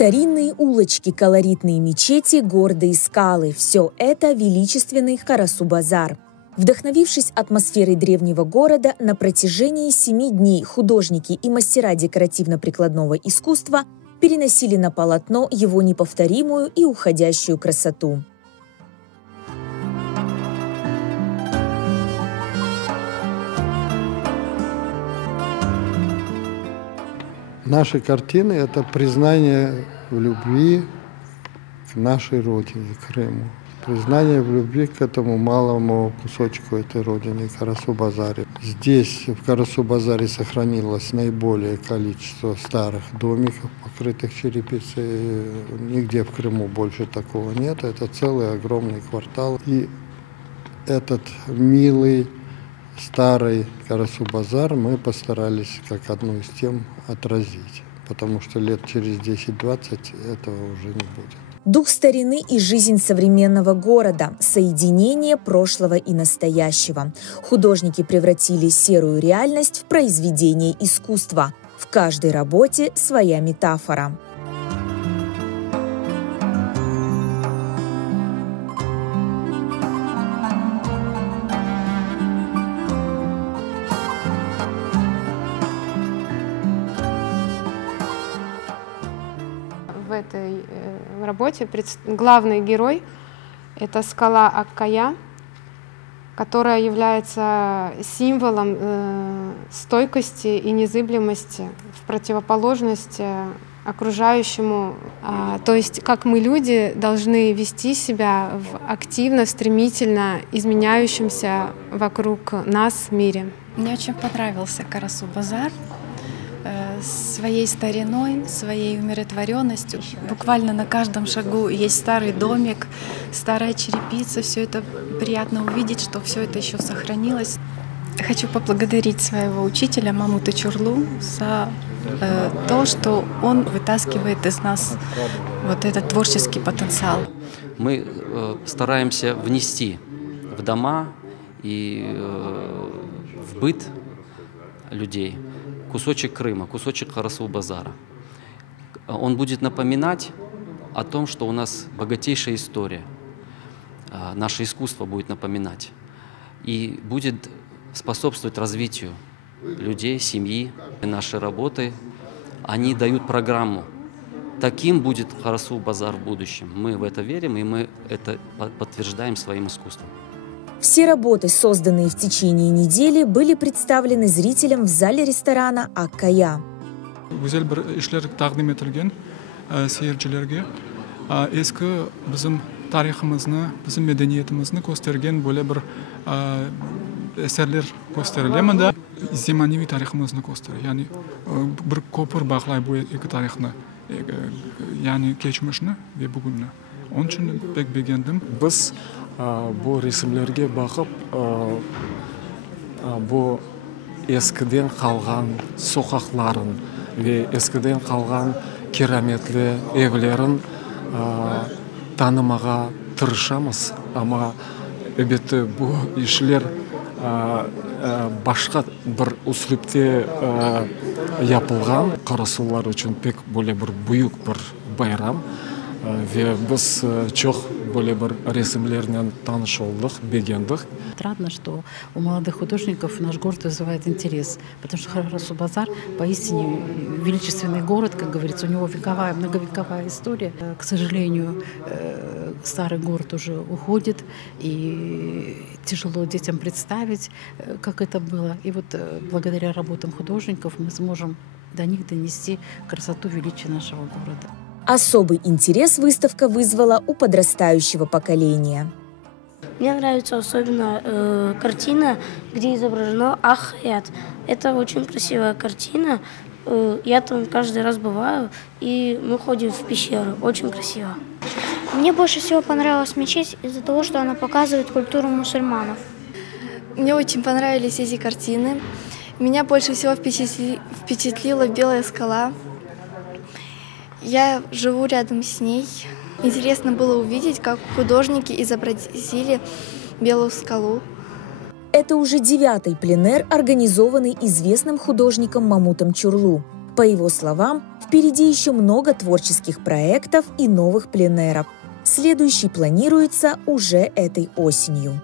Старинные улочки, колоритные мечети, гордые скалы – все это величественный Карасу-базар. Вдохновившись атмосферой древнего города, на протяжении 7 дней художники и мастера декоративно-прикладного искусства переносили на полотно его неповторимую и уходящую красоту. Наши картины – это признание в любви к нашей родине, Крыму. Признание в любви к этому малому кусочку этой родины, Карасу-базаре. Здесь, в Карасу-базаре, сохранилось наиболее количество старых домиков, покрытых черепицей. Нигде в Крыму больше такого нет. Это целый огромный квартал. И этот милый старый Карасу-базар мы постарались как одну из тем отразить, потому что лет через 10-20 этого уже не будет. Дух старины и жизнь современного города, соединение прошлого и настоящего. Художники превратили серую реальность в произведение искусства. В каждой работе своя метафора. В этой работе главный герой – это скала Аккая, которая является символом стойкости и незыблемости в противоположность окружающему. То есть как мы, люди, должны вести себя в активно, стремительно изменяющемся вокруг нас мире. Мне очень понравился Карасу-базар своей стариной, своей умиротворенностью. Буквально на каждом шагу есть старый домик, старая черепица. Все это приятно увидеть, что все это еще сохранилось. Хочу поблагодарить своего учителя Мамута Чурлу за то, что он вытаскивает из нас вот этот творческий потенциал. Мы стараемся внести в дома и в быт людей кусочек Крыма, кусочек Карасу-базара. Он будет напоминать о том, что у нас богатейшая история. Наше искусство будет напоминать. И будет способствовать развитию людей, семьи. Наши работы, они дают программу. Таким будет Карасу-базар в будущем. Мы в это верим, и мы это подтверждаем своим искусством. Все работы, созданные в течение недели, были представлены зрителям в зале ресторана «Аккая». Güzel bir işler taqdim etilgan seyircilarga eski bizim tariximizni, bizim medeniyetimizni ko'rsatgan bo'lib bir eserlar ko'rsatiladi. Zamonaviy tariximizni ko'rsatadi. Ya'ni bir ko'pir bog'laydi bu ikki tarixni, ya'ni kechmishni va bugunni. Onun uchun pek beğendim. Biz bu resimlerge bakıp bu eskiden kalgan sokakların ve eskiden kalgan kerametli evlerin tanımağa tırışamız. Ama elbette bu işler başka bir üslupte yapılgan. Karasular için pek böyle bir büyük bir bayram. Ve biz çok böyle bir resimlerle tanış olduk, beğendik. Отрадно, что у молодых художников наш город вызывает интерес, потому что Карасу-базар поистине величественный город, как говорится, у него вековая, многовековая история. К сожалению, старый город уже уходит, и тяжело детям представить, как это было. И вот благодаря работам художников мы сможем до них донести красоту, величия нашего города. Особый интерес выставка вызвала у подрастающего поколения. Мне нравится особенно картина, где изображено Ах-Хаят. Это очень красивая картина. Я там каждый раз бываю, и мы ходим в пещеру. Очень красиво. Мне больше всего понравилась мечеть из-за того, что она показывает культуру мусульманов. Мне очень понравились эти картины. Меня больше всего впечатлила Белая скала. Я живу рядом с ней. Интересно было увидеть, как художники изобразили Белую скалу. Это уже 9-й пленэр, организованный известным художником Мамутом Чурлу. По его словам, впереди еще много творческих проектов и новых пленэров. Следующий планируется уже этой осенью.